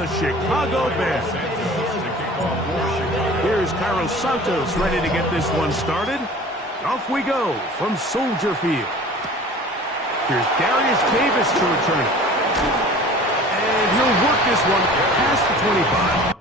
the Chicago Bears. Here's Carlos Santos ready to get this one started. Off we go from Soldier Field. Here's Darius Davis to return it. And he'll work this one past the 25.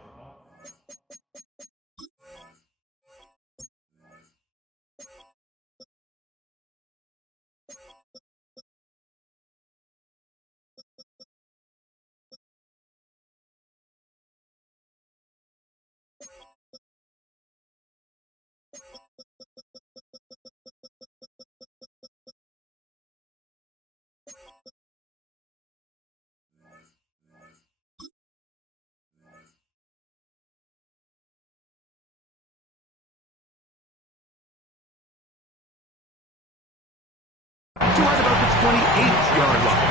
To right about the 28-yard line.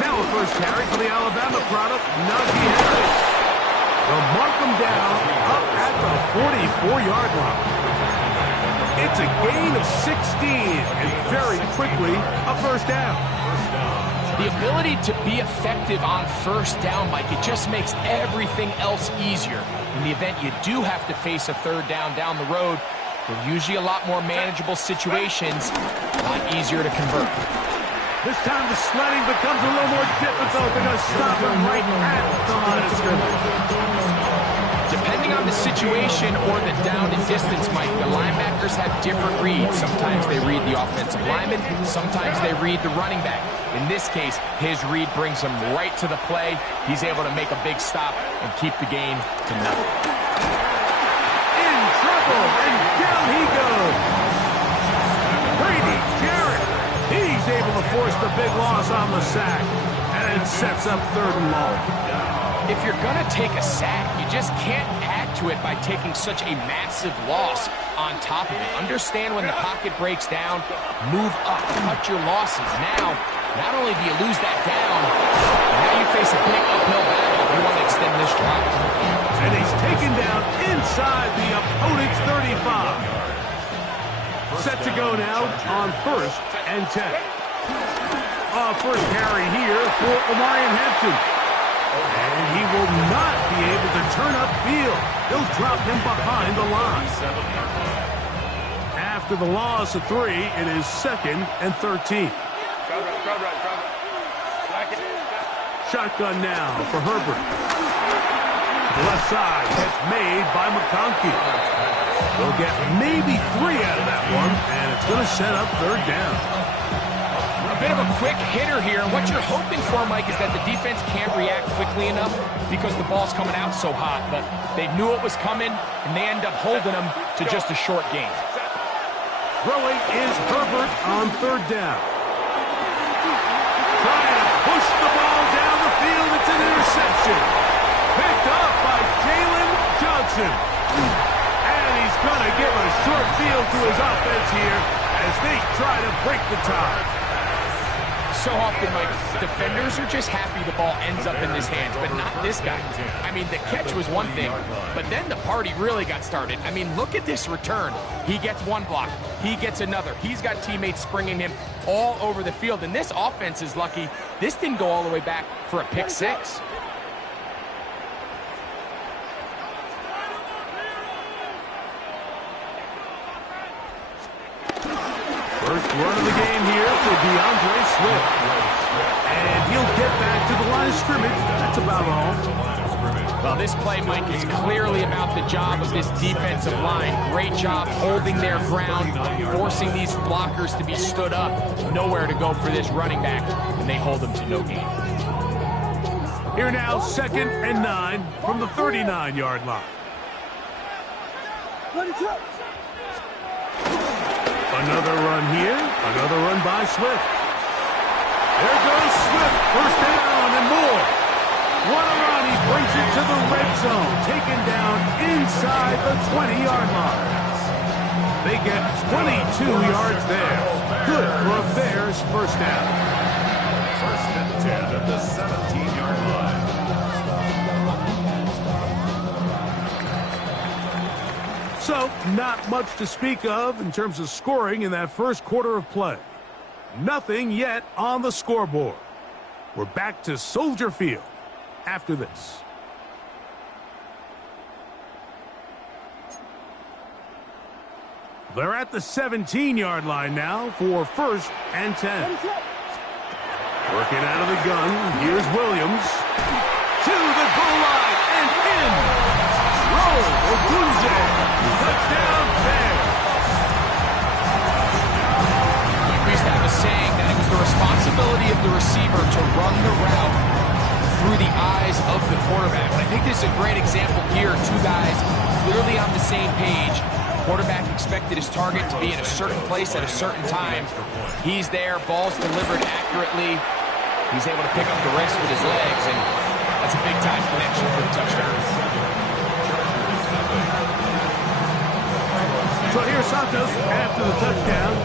Now a first carry for the Alabama product, Najee Harris. They'll mark him down up at the 44-yard line. It's a gain of 16, and very quickly, a first down. The ability to be effective on first down, Mike, it just makes everything else easier. In the event you do have to face a third down the road, they're usually a lot more manageable situations, a lot easier to convert. This time the sledding becomes a little more difficult. They're going to stop him right at the line of scrimmage. Depending on the situation or the down and distance, Mike, the linebackers have different reads. Sometimes they read the offensive lineman, sometimes they read the running back. In this case, his read brings him right to the play. He's able to make a big stop and keep the game to nothing. In trouble, and down he goes. Grady Jarrett. He's able to force the big loss on the sack and sets up 3rd and long. If you're going to take a sack, you just can't add to it by taking such a massive loss on top of it. Understand when the pocket breaks down, move up, cut your losses. Now, not only do you lose that down, now you face a big uphill battle if you want to extend this drive. And he's taken down inside the opponent's 35. Set to go now on 1st and 10. First carry here for Omarion Hampton. And he will not be able to turn upfield. They'll drop him behind the line. After the loss of 3, it is 2nd and 13. Shotgun now for Herbert. Left side, catch made by McConkey. They'll get maybe 3 out of that one, and it's going to set up 3rd down. A bit of a quick hitter here. What you're hoping for, Mike, is that the defense can't react quickly enough because the ball's coming out so hot. But they knew it was coming, and they end up holding them to just a short gain. Throwing is Herbert on 3rd down. Trying to push the ball down the field. It's an interception. Picked up by Jalen Johnson. And he's going to give a short field to his offense here as they try to break the tie. So often, Mike, defenders are just happy the ball ends up in his hands, but not this guy. I mean, the catch was one thing, but then the party really got started. I mean, look at this return. He gets one block. He gets another. He's got teammates springing him all over the field, and this offense is lucky. This didn't go all the way back for a pick 6. First run of the game here for DeAndre Swift. And he'll get back to the line of scrimmage. That's about all. Well, this play, Mike, is clearly about the job of this defensive line. Great job holding their ground, forcing these blockers to be stood up. Nowhere to go for this running back, and they hold him to no gain. Here now, 2nd and 9 from the 39-yard line. Another run here. Another run by Swift. There goes Swift. First down and more. What a run. He brings it to the red zone. Taken down inside the 20-yard line. They get 22 yards there. Good for a Bears first down. First and 10 at the 17-yard line. So, not much to speak of in terms of scoring in that first quarter of play. Nothing yet on the scoreboard. We're back to Soldier Field after this. They're at the 17-yard line now for first and 10. Working out of the gun, here's Williams. To the goal line and in. Roll, Ogunze. Touchdown, Bears. We used to have a saying that it was the responsibility of the receiver to run the route through the eyes of the quarterback. And I think this is a great example here. Two guys clearly on the same page. Quarterback expected his target to be in a certain place at a certain time. He's there, ball's delivered accurately. He's able to pick up the rest with his legs, and that's a big-time connection for the touchdown. So here's Santos after the touchdown.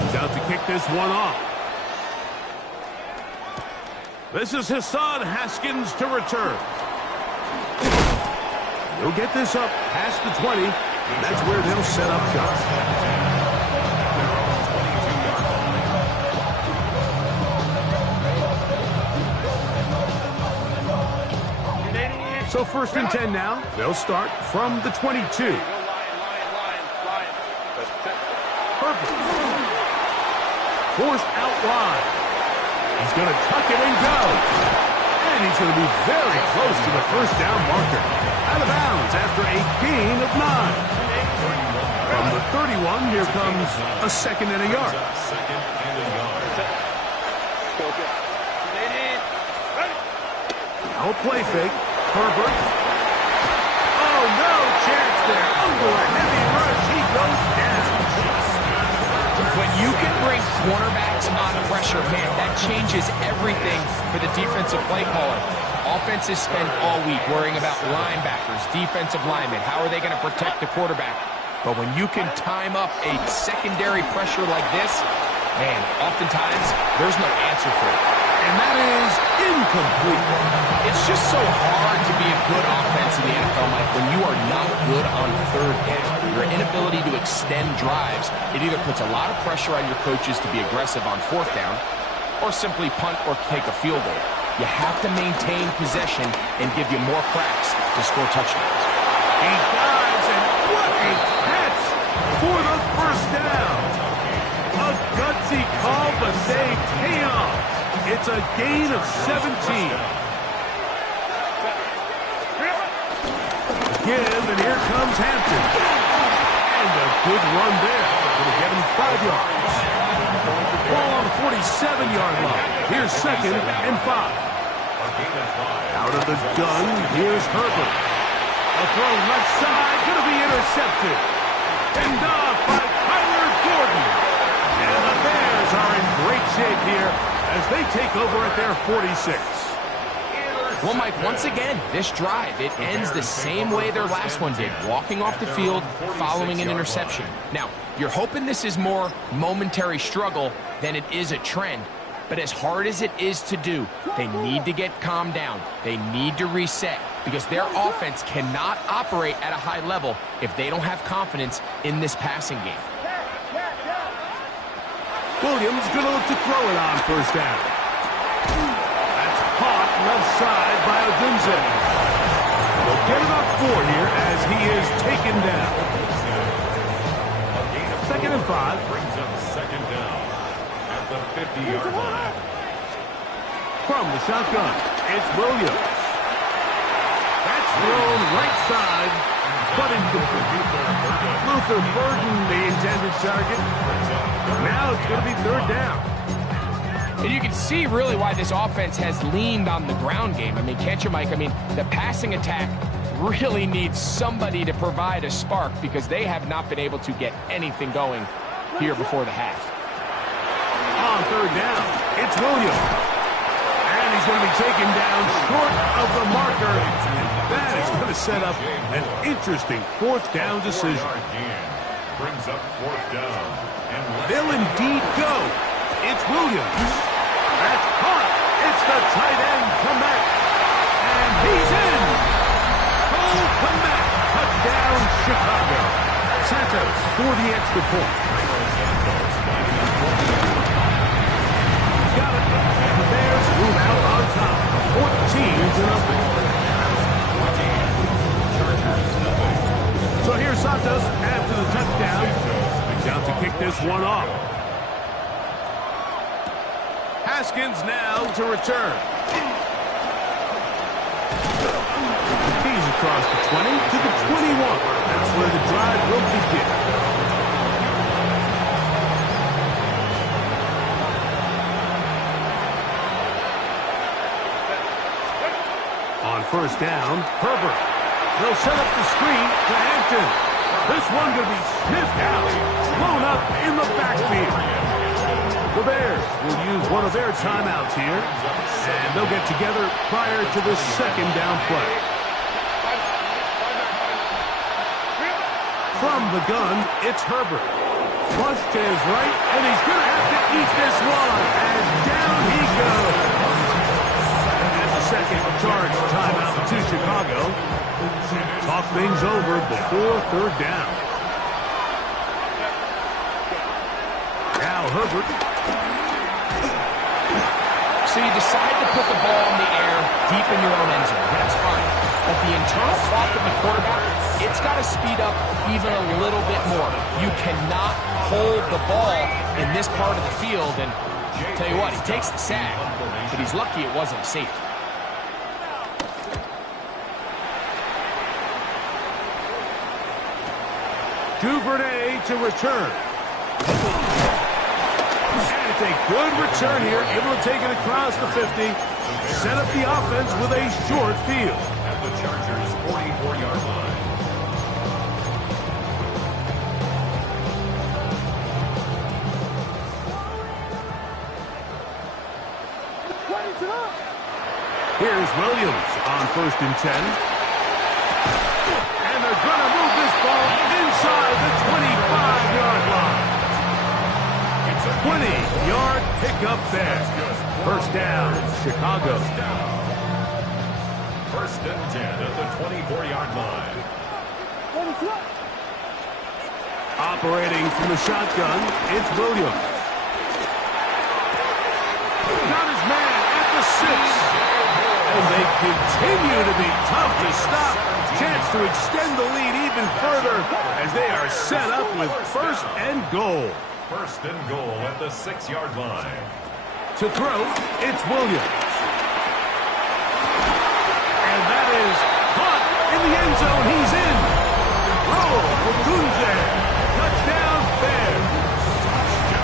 He's out to kick this one off. This is Hassan Haskins to return. He'll get this up past the 20. And that's where they'll set up shop. So first and 10 now. They'll start from the 22. Perfect. Forced out wide. He's going to tuck it and go. And he's going to be very close to the first down marker. Out of bounds after a gain of 9. From the 31, here comes a second and a yard. Now play fake. Herbert. Oh, no chance there. Under a heavy rush, he goes down. When you can bring cornerbacks on pressure, man, that changes everything for the defensive play caller. Offenses spend all week worrying about linebackers, defensive linemen. How are they going to protect the quarterback? But when you can time up a secondary pressure like this, man, oftentimes there's no answer for it. And that is incomplete. It's just so hard to be a good offense in the NFL, Mike, when you are not good on third down. Your inability to extend drives, it either puts a lot of pressure on your coaches to be aggressive on fourth down or simply punt or take a field goal. You have to maintain possession and give you more cracks to score touchdowns. He dives, and what a catch for the first down. A gutsy call, but they pay off. It's a gain of 17. Give, and here comes Hampton. And a good run there. Going to get him 5 yards. Ball on the 47-yard line. Here's second and 5. Out of the gun, here's Herbert. A throw left side, going to be intercepted. Picked off by Kyler Gordon. And the Bears are in great shape here as they take over at their 46. Well, Mike, once again, this drive, it ends the same way their last one did, walking off the field, following an interception. Now, you're hoping this is more momentary struggle than it is a trend. But as hard as it is to do, they need to get calmed down. They need to reset because their offense cannot operate at a high level if they don't have confidence in this passing game. Williams going to look to throw it on first down. That's caught left side by Odunze. They'll get it up 4 here as he is taken down. Second and 5. Brings up second down. The 50-yard line. From the shotgun, it's Williams. That's thrown right side, but incomplete. Luther Burden, the intended target. Now it's going to be third down. And you can see really why this offense has leaned on the ground game. I mean, can't you, Mike? I mean, the passing attack really needs somebody to provide a spark because they have not been able to get anything going here before the half. On third down, it's Williams. And he's going to be taken down short of the marker. And that is going to set up an interesting fourth down decision. brings up fourth down. And they'll indeed go. It's Williams. That's caught. It's the tight end, Kmet. And he's in. Cole Kmet. Touchdown, Chicago. Santos for the extra point. Got it. And the Bears move out on top. 14-0. So here's Santos after the touchdown. Down to kick this one off. Haskins now to return. He's across the 20 to the 21. That's where the drive will begin. On first down, Herbert. They'll set up the screen to Hampton. This one going to be sniffed out, blown up in the backfield. The Bears will use one of their timeouts here, and they'll get together prior to the second down play. From the gun, it's Herbert. Flush to his right, and he's going to have to eat this one, and down he goes. And the second charge timeout to Chicago. Talk things over before third down. Now Herbert. So you decide to put the ball in the air deep in your own end zone. That's fine. But the internal clock of the quarterback, it's got to speed up even a little bit more. You cannot hold the ball in this part of the field. And tell you what, he takes the sack, but he's lucky it wasn't a safety. Duvernay to return. And it's a good return here, able to take it across the 50. Set up the offense with a short field. At the Chargers' 44-yard line. Here's Williams on 1st and 10. And they're going to move this ball inside the 25-yard line. It's a 20-yard pickup there. First down, Chicago. First and 10 at the 24-yard line. Operating from the shotgun, it's Williams. Got his man at the 6. And they continue to be tough to stop. Chance to extend the lead even further as they are set up with first and goal. First and goal at the 6-yard line. To throw, it's Williams. And that is caught in the end zone. He's in. Roll for Kunze. Touchdown Bears.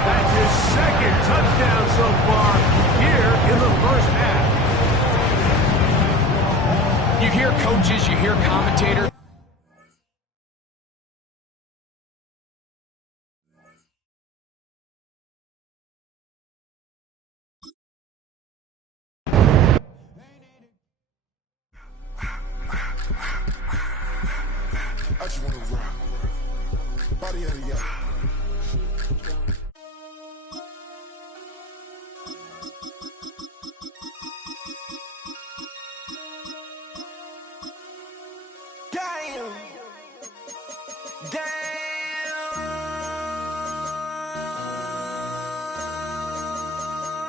That's his second touchdown so far here in the first half. You hear coaches, you hear commentators. I just want to rock. Body out of y'all. Damn.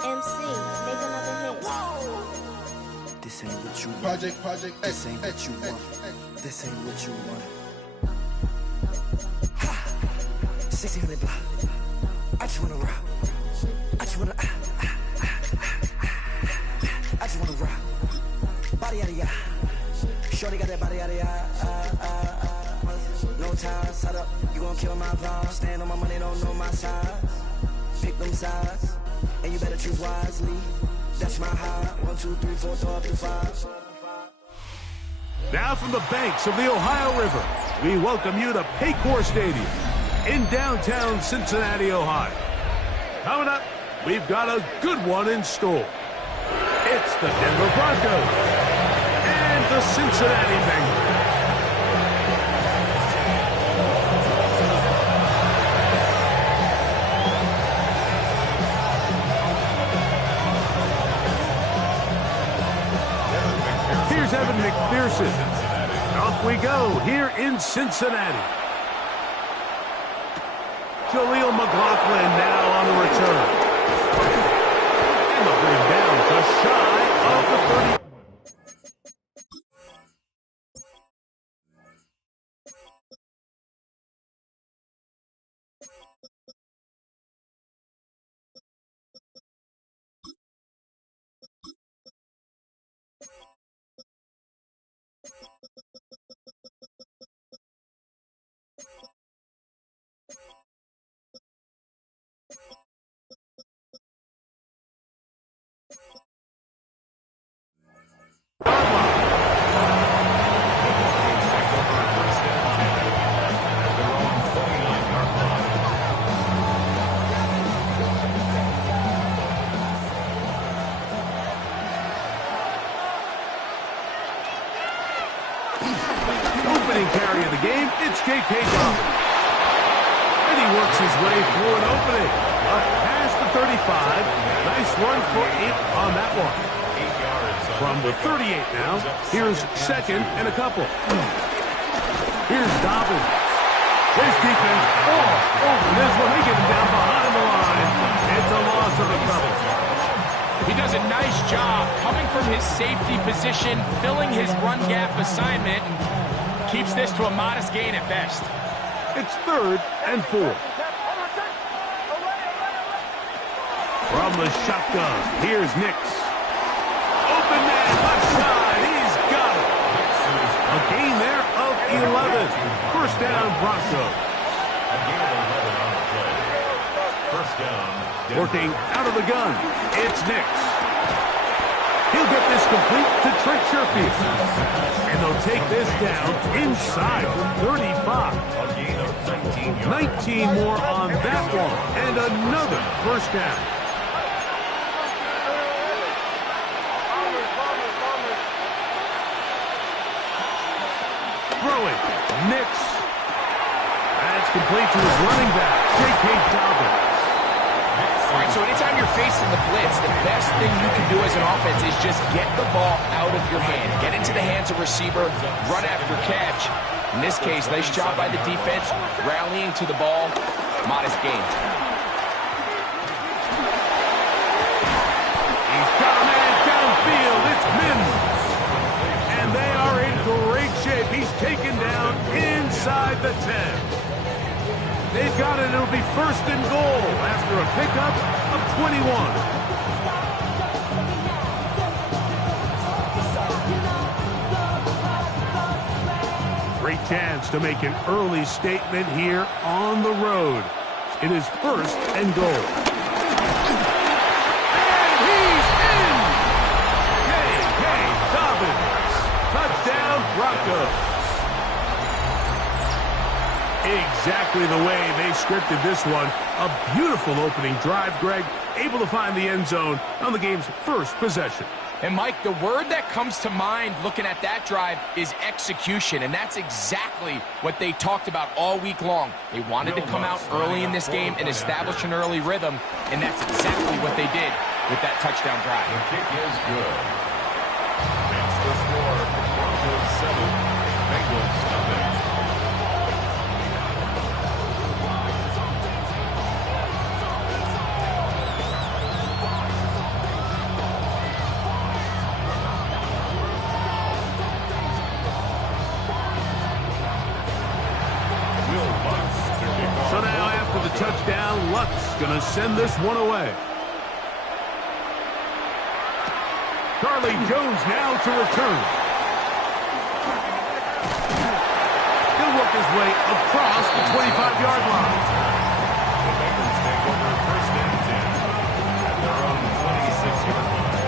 MC, make another hit. This ain't what you want. Project This ain't what you want. This ain't what you want. Ha! 1600 block. I just wanna rock. I just wanna I just wanna rock. Body out of ya. Shorty got that body out of ya. No time, set up. You gon' kill my vibe. Stand on my money, don't know my size. Pick them sides, and you better choose wisely. That's my high. 1, 2, 3, 4, throw up to 5. Now from the banks of the Ohio River, we welcome you to Paycor Stadium in downtown Cincinnati, Ohio. Coming up, we've got a good one in store. It's the Denver Broncos and the Cincinnati Bengals. Pearson. Off we go here in Cincinnati. Jaleel McLaughlin now on the return. And they'll bring him down just shy of the 30. Opening carry of the game, it's J.K. Dobbins. And he works his way through an opening. Up past the 35. Nice run for 8 on that one. From the 38 now, here's second and a couple. Here's Dobbins. His defense all over this one. They get him down behind the line. It's a loss of a couple. He does a nice job coming from his safety position, filling his run gap assignment, and keeps this to a modest gain at best. It's 3rd and 4. From the shotgun, here's Nix. Open man, left side, he's got it. A gain there of 11. First down, Broncos. First down. Working out of the gun, it's Nix. He'll get this complete to Trent Sherfield. And they'll take this down inside the 35. A gain of 19 19 yards. more on that one. And another first down. Throwing, Nix. That's complete to his running back, J.K. Dobbins. All right, so anytime you're facing the blitz, the best thing you can do as an offense is just get the ball out of your hand. Get into the hands of receiver, run after catch. In this case, nice job by the defense, rallying to the ball, modest gain. He's got a man downfield. It's Mims. And they are in great shape. He's taken down inside the 10. They've got it. It'll be 1st and goal after a pickup of 21. Great chance to make an early statement here on the road. It is 1st and goal. And he's in! J.K. Dobbins. Touchdown, Broncos. Exactly the way they scripted this one. A beautiful opening drive, Greg. Able to find the end zone on the game's first possession. And, Mike, the word that comes to mind looking at that drive is execution, and that's exactly what they talked about all week long. They wanted to come out early in this game and establish an early rhythm, and that's exactly what they did with that touchdown drive. The kick is good. That's the score. Broncos 7, Bengals nothing. Touchdown, Lutz going to send this one away. Charlie Jones now to return. He'll work his way across the 25-yard line. The Bengals take over 1st and 10 at their own 26-yard line.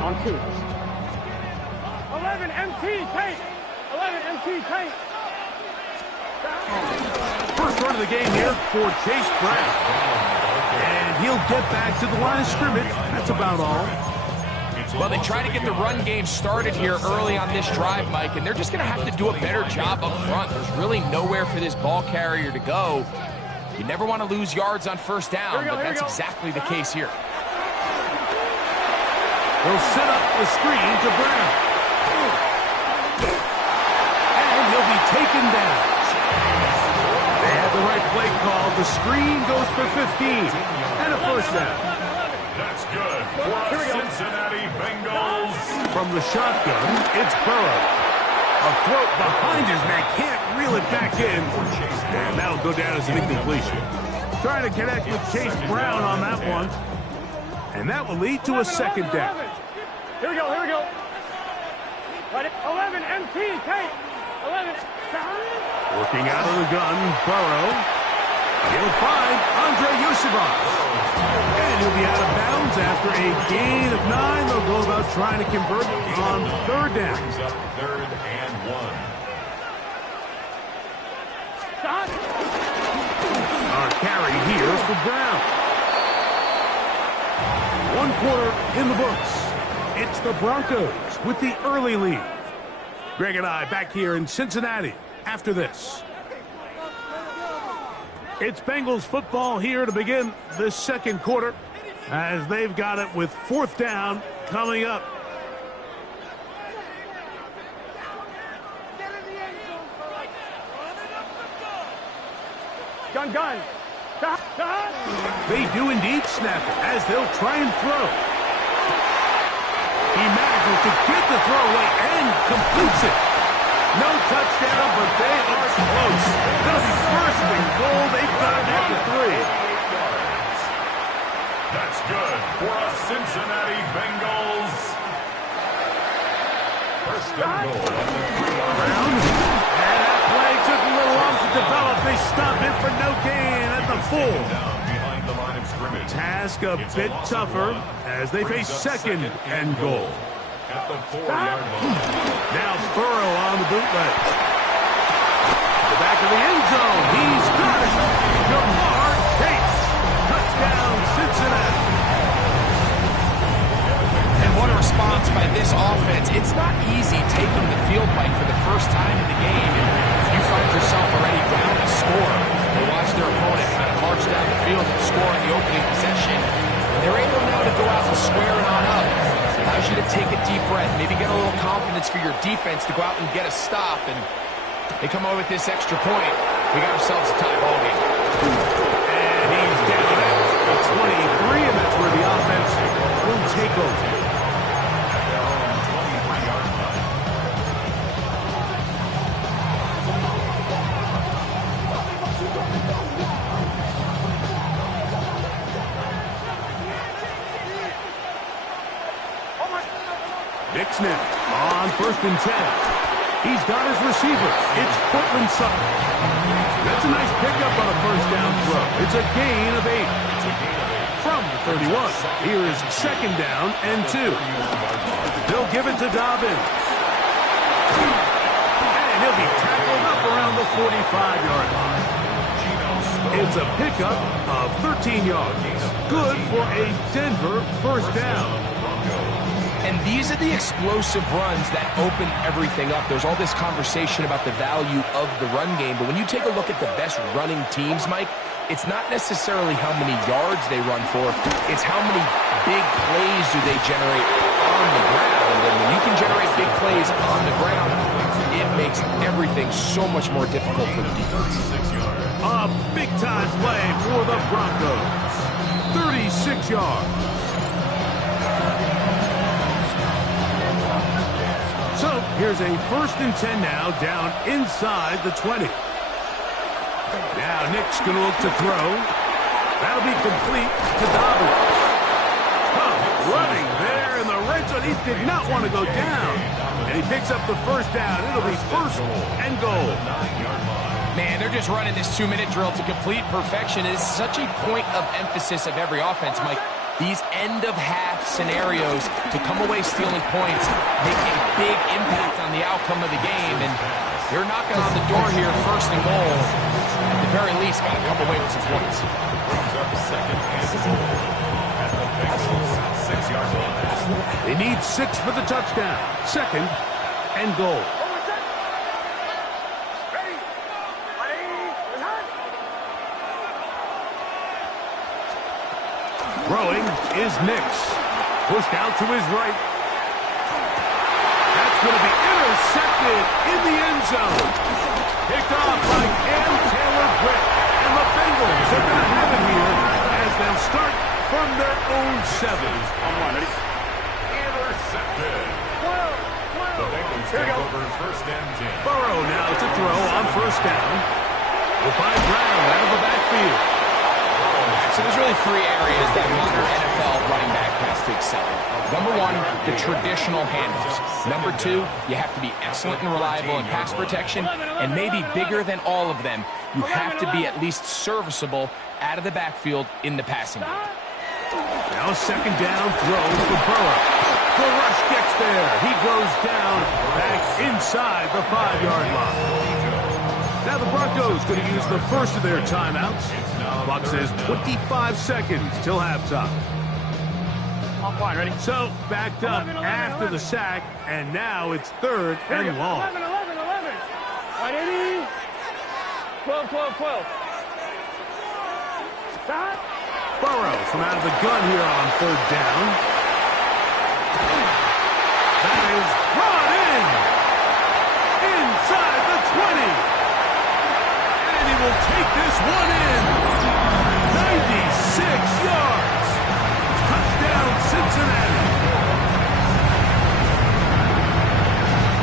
On 2. 11 MT paint. 11 MT paint. First run of the game here for Chase Brown. And he'll get back to the line of scrimmage. That's about all. Well, they try to get the run game started here early on this drive, Mike, and they're just going to have to do a better job up front. There's really nowhere for this ball carrier to go. You never want to lose yards on first down, but that's exactly the case here. He'll set up the screen to Brown. And he'll be taken down. They had the right play call. The screen goes for 15 and a first down. That's good for the Cincinnati Bengals. From the shotgun, it's Burrow. A throw behind his man, can't reel it back in. And that'll go down as an incompletion. Trying to connect with Chase Brown on that one. And that will lead to a second down. Here we go, here we go. 11, MT, Kate. 11, Working out of the gun, Burrow. He'll find Andre Yoshivar. And he'll be out of bounds after a gain of 9. They'll go about trying to convert on third down. Up 3rd and 1. Our carry here for Brown. 1 quarter in the books. It's the Broncos with the early lead. Greg and I back here in Cincinnati after this. It's Bengals football here to begin this second quarter as they've got it with 4th down coming up. Gun. They do indeed snap it as they'll try and throw. He manages to get the throw away and completes it. No touchdown, but they are close. Going to be first and goal. They've got it at the 3. That's good for us Cincinnati Bengals. First and goal at the 3-yard Brown. And that play took a little long to develop. They stop it for no gain at the 4. down behind the line of scrimmage. Task a bit tougher as they face second and goal. At the 4-yard line. Now Burrow on the bootleg. The back of the end zone. He's got it. Jamar Chase. Touchdown, Cincinnati. And what a response by this offense. It's not easy taking the field, Mike, for the first time in the game, and you find yourself already down a score. They watch their opponent kind of march down the field and score in the opening possession. They're able now to go out and square it on up. Allows you to take a deep breath, maybe get a little confidence for your defense to go out and get a stop, and they come away with this extra point. We got ourselves a tie ball game. And he's down at the 23, and that's where the offense will take over. Dix now on 1st and 10. He's got his receiver. It's Portland Sutton. That's a nice pickup on a first down throw. It's a gain of 8. From the 31. Here is 2nd down and 2. They'll give it to Dobbins. And he'll be tackled up around the 45-yard line. It's a pickup of 13 yards. Good for a Denver first down. And these are the explosive runs that open everything up. There's all this conversation about the value of the run game, but when you take a look at the best running teams, Mike, it's not necessarily how many yards they run for, it's how many big plays do they generate on the ground. And when you can generate big plays on the ground, it makes everything so much more difficult for the defense. A big-time play for the Broncos. 36 yards. So here's a 1st and 10 now, down inside the 20. Now Nick's going to look to throw. That'll be complete to Dobbins. Tough running there in the red zone. He did not want to go down. And he picks up the first down. It'll be 1st and goal. Man, they're just running this 2-minute drill to complete perfection. It is such a point of emphasis of every offense, Mike. These end-of-half scenarios to come away stealing points make a big impact on the outcome of the game. And they're knocking on the door here, 1st and goal. At the very least, got to come away with some points. Brings up 2nd and goal at the Bengals 6-yard line. They need 6 for the touchdown. 2nd and goal. Throwing is Nix. Pushed out to his right. That's going to be intercepted in the end zone. Picked off by Cam Taylor-Britt. And the Bengals are going to have it here as they'll start from their own 7. Intercepted. The Bengals take over 1st and 10. Burrow now to throw on 1st down. We'll find Brown out of the backfield. So there's really 3 areas that modern NFL running back has to excel in. Number 1, the traditional handles. Number 2, you have to be excellent and reliable in pass protection. And maybe bigger than all of them, you have to be at least serviceable out of the backfield in the passing game. Now 2nd down throw for Burrow. The rush gets there. He goes down back inside the 5-yard line. Now the Broncos going to use the first of their timeouts. Clock says 25 seconds till halftime. I'm fine, ready? So backed up 11, after 11. the sack, and now it's 3rd and long. 11. 180. 12. Stop. Burrow from out of the gun here on 3rd down. That is brought in inside the 20. And he will take this one in. 96 yards. Touchdown, Cincinnati.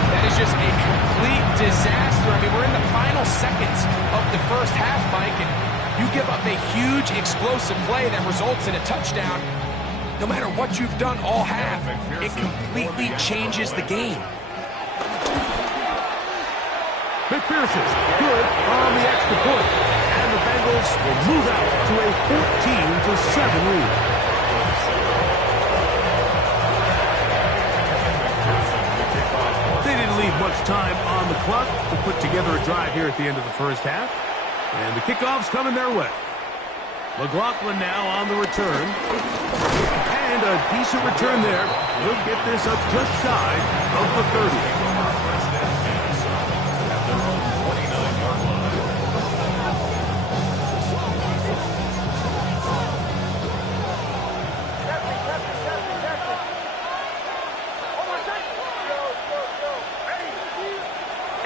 That is just a complete disaster. I mean, we're in the final seconds of the first half, Mike, and you give up a huge explosive play that results in a touchdown. No matter what you've done all half, it completely changes the game. McPherson, good on the extra point. And the Bengals will move out to a 14-7 lead. They didn't leave much time on the clock to put together a drive here at the end of the first half. And the kickoff's coming their way. McLaughlin now on the return. And a decent return there. He'll get this up just shy of the 30.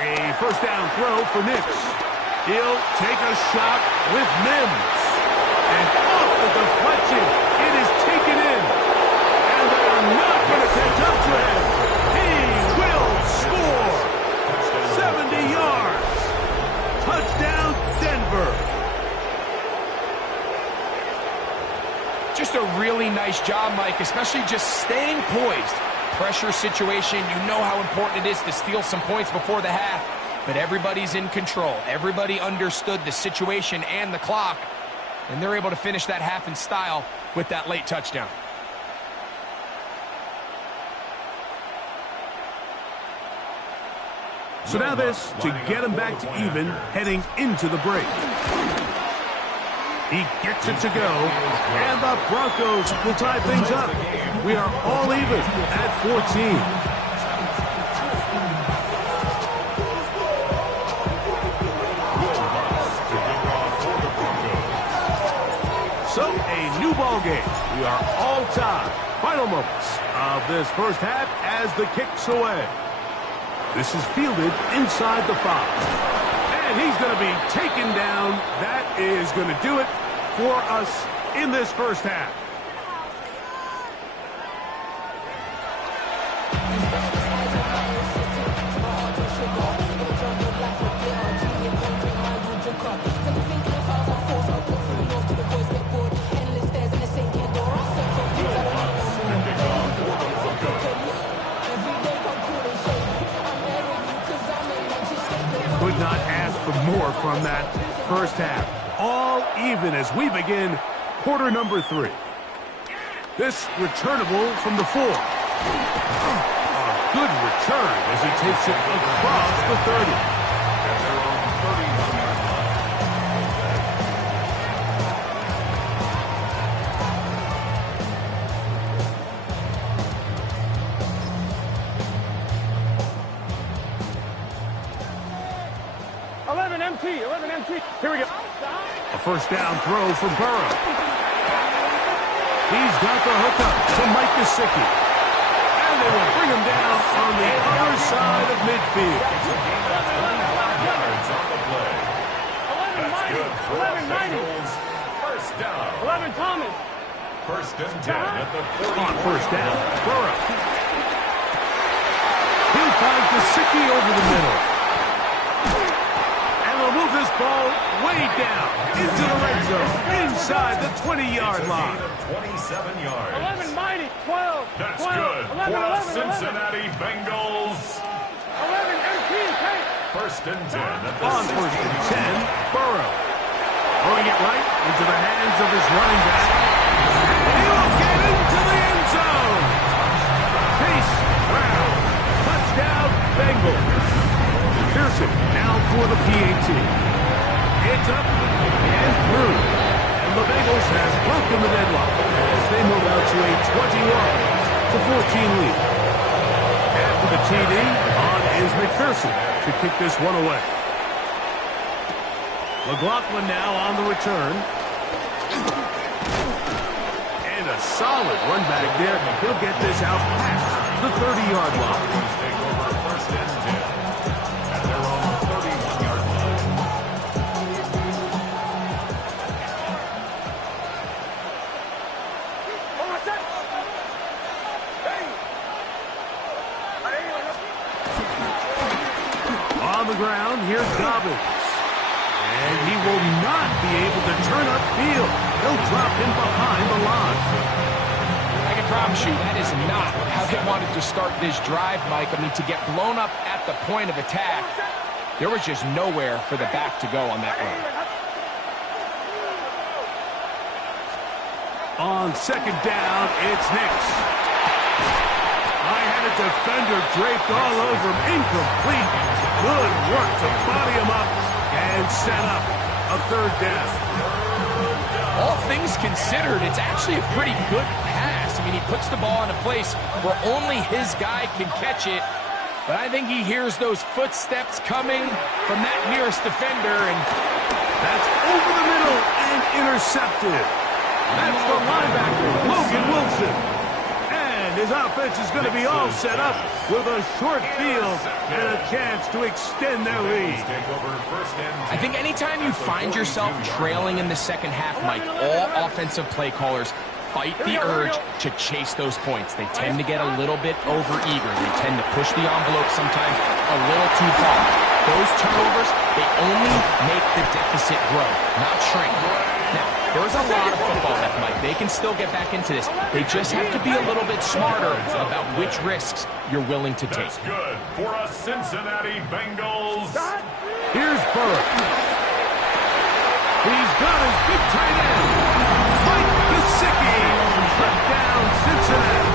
A 1st down throw for Nix. He'll take a shot with Mims. And off the deflection, it is taken in. And they're not going to catch up to him. He will score. 70 yards. Touchdown, Denver. Just a really nice job, Mike, especially just staying poised. Pressure situation, you know how important it is to steal some points before the half. But everybody's in control. Everybody understood the situation and the clock. And they're able to finish that half in style with that late touchdown. So now this to get him back to even heading into the break. He gets it to go, and the Broncos will tie things up. We are all even at 14. So, a new ball game. We are all tied. Final moments of this first half as the kick's away. This is fielded inside the 5. And he's going to be taken down. That is going to do it for us in this first half. Could not ask for more from that first half. All even as we begin quarter number 3. This returnable from the 4. A good return as he takes it across the 30. And they're on 39. MT, 11 MT. Here we go. A first down throw for Burrow. He's got the hookup to Mike Gesicki. And they will bring him down on the other side of midfield. Yards on the play. 11 Good for 11 Bengals. First down. 11 Thomas. First and 10 at the 40. On first down, Burrow. He'll find Gesicki over the middle. And they'll move this ball way down into the red zone, inside the 20-yard line. 27 yards. 11 Mighty. 12. That's 12, good 11, for the 11, Cincinnati Bengals. 11 MT. Take. First and 10 at the On first 16. and 10, Burrow. Throwing it right into the hands of his running back. He'll get into the end zone. Chase Brown. Touchdown, Bengals. Pearson now for the PAT. It's up and through. And the Bengals has broken the deadlock as they move out to a 21-14 lead. After the TD, on is McPherson to kick this one away. McLaughlin now on the return. And a solid run back there. He'll get this out past the 30-yard line. Take over first and 10 at their own 31-yard line. On the ground, here's Dobbins. And he will not be able to turn upfield. He'll drop him behind the line. I can promise you that is not how they wanted to start this drive, Mike. I mean, to get blown up at the point of attack, there was just nowhere for the back to go on that run. On second down, it's Nix. I had a defender draped all over him. Incomplete. Good work to body him up and set up a third down. All things considered, it's actually a pretty good pass. I mean, he puts the ball in a place where only his guy can catch it. But I think he hears those footsteps coming from that nearest defender, and That's over the middle and intercepted. That's the linebacker, Logan Wilson. And his offense is going to be all set up with a short field and a chance to extend their lead. Take over first and 10. I think anytime you find yourself trailing in the second half, Mike, all offensive play callers fight the urge to chase those points. They tend to get a little bit overeager. They tend to push the envelope sometimes a little too far. Those turnovers, they only make the deficit grow, not shrink. Now, there's a lot of football left, Mike. They can still get back into this. They just have to be a little bit smarter about which risks you're willing to take. That's good for us Cincinnati Bengals. Here's Burrow. He's got his big tight end, Mike Gesicki. Touchdown, Cincinnati.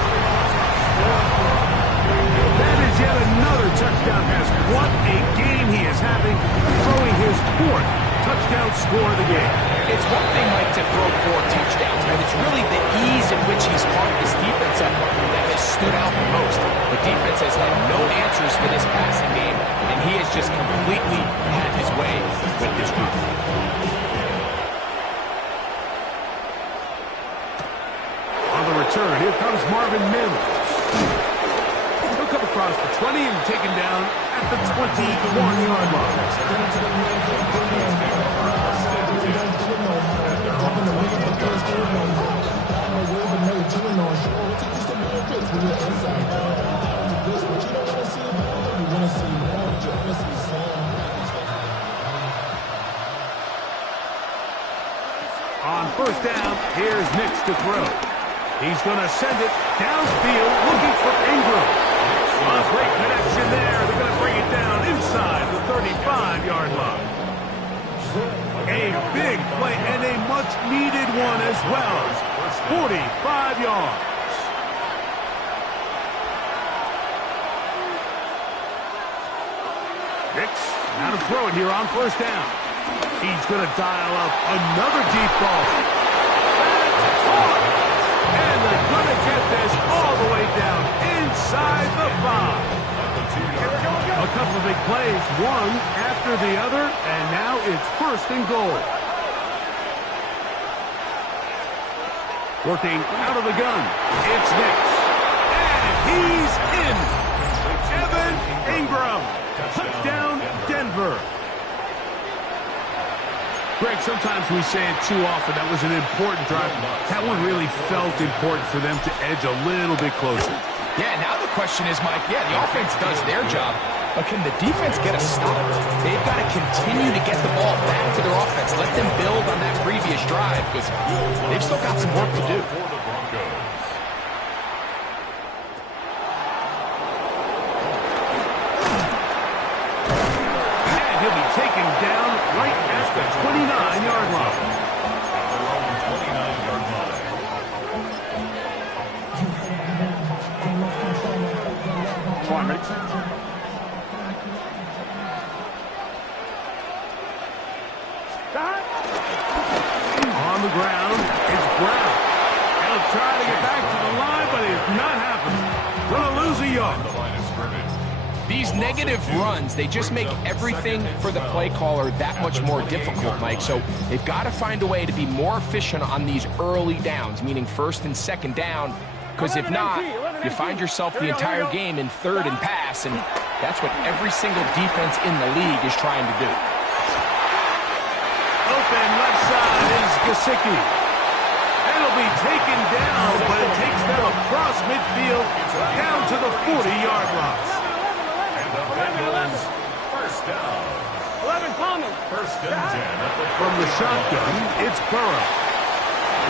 That is yet another touchdown pass. What a game he is having, throwing his fourth touchdown score of the game. It's one thing, Mike, to throw 4 touchdowns, but it's really the ease in which he's carved his defense up that has stood out the most. The defense has had no answers for this passing game, and he has just completely had his way with this group. On the return, here comes Marvin Mims. He'll come across the 20 and taken down at the 21-yard line. On first down, here's Nix to throw. He's going to send it downfield, looking for Ingram. A great connection there. They're going to bring it down inside the 35-yard line. A big play and a much-needed one as well. 45 yards. Nix, now to throw it here on first down. He's going to dial up another deep ball. That's caught. And they're going to get this all the way down inside the 5. A couple of big plays, one after after the other, and now it's first and goal. Working out of the gun, it's Nix. And he's in. Evan Ingram. Touchdown, Denver. Greg, sometimes we say it too often. That was an important drive. That one really felt important for them to edge a little bit closer. Yeah, now the question is, Mike, the offense does their job, but can the defense get a stop? They've got to continue to get the ball back to their offense. Let them build on that previous drive, because they've still got some work to do. And he'll be taken down right at the 29-yard line. On the ground, it's Brown. He'll try to get back to the line, but it's not happening. Gonna lose a yard. These negative runs, they just make everything for the play caller that much more difficult, Mike. So they've got to find a way to be more efficient on these early downs, meaning first and second down, because if not, you find yourself the entire game in third and pass, and that's what every single defense in the league is trying to do. Open left side is Gesicki. It'll be taken down, but it takes them across midfield down to the 40-yard line. First down. 11 Thomas. First and 10. From the shotgun, it's Burrow.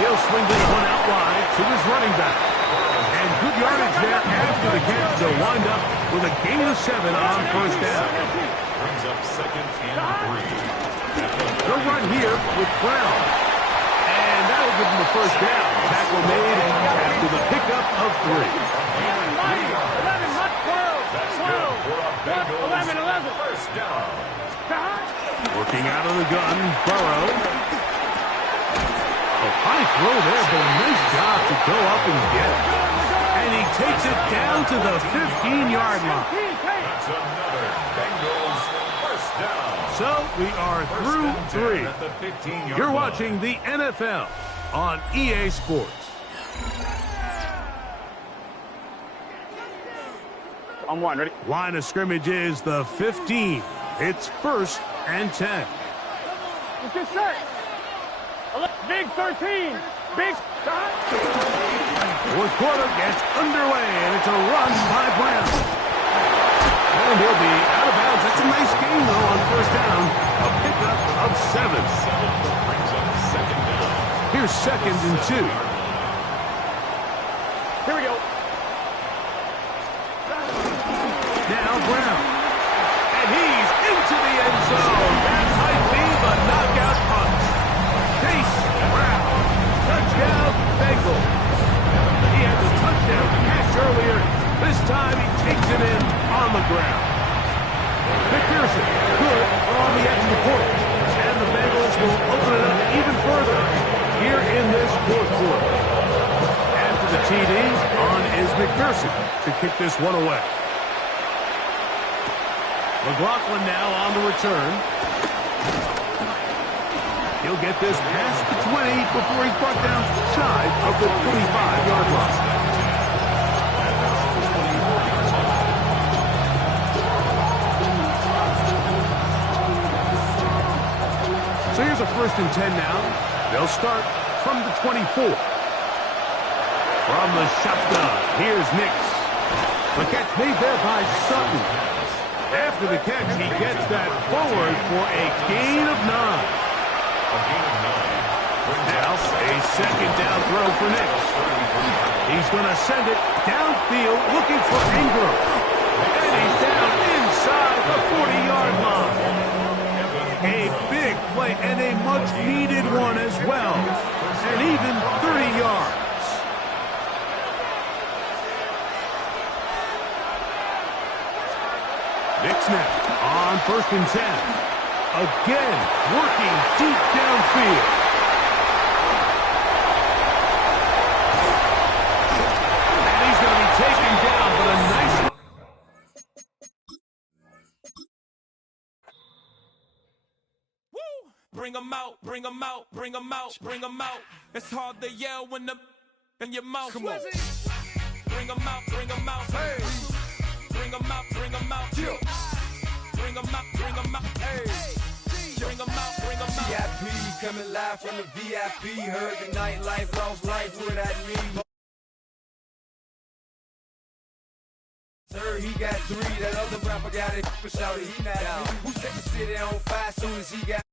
He'll swing this one out wide to his running back. And good yardage there after the catch to wind up with a gain of 7 on first down. Brings up second and 3. They'll run here with Brown. And that'll give them the first down. Tackle made after the pickup of 3. 11, not 12. 11, 11. First down. Working out of the gun, Burrow. A high throw there, but a nice job to go up and get it. And he takes it down to the 15-yard line. That's another Bengals first down. So we are through 3. At the 15-yard You're line. watching the NFL on EA Sports. On one, ready? Line of scrimmage is the 15. It's first and 10. Let's get set. Big 13. Big shot. Fourth quarter gets underway, and it's a run by Brown. And he'll be out of bounds. That's a nice gain, though, on first down. A pickup of 7. Brings up second down. Here's second and 2. Here we go. Now Brown. And he's into the end zone. That might be the knockout punch. Chase Brown. Touchdown, Bengals. He had the touchdown catch earlier. This time he takes it in on the ground. McPherson, good on the extra point. And the Bengals will open it up even further here in this fourth quarter. After the TD, on is McPherson to kick this one away. McLaughlin now on the return. He'll get this past the 20 before he's brought down shy of the 25-yard line. So here's a first and 10 now. They'll start from the 24. From the shotgun, here's Nix. The catch made there by Sutton. After the catch, he gets that forward for a gain of 9. Now, a second down throw for Nix. He's going to send it downfield looking for Ingram. And he's down inside the 40-yard line. A big play and a much-needed one as well. And even 30 yards. Nix now on first and 10. Again, working deep downfield. And he's going to be taken down, but a nice... bring them out, bring them out, bring them out, bring them out. It's hard to yell when the in your mouth. Come on. Bring them out, bring them out. Hey. Bring them out, bring them out. Yeah. Bring them out, bring them out. Hey. Bring them out, bring them out. VIP coming live from the VIP. Heard the nightlife, lost life without me. Sir, he got 3. That other rapper got it, but shouted he not out. Who set the city on fire soon as he got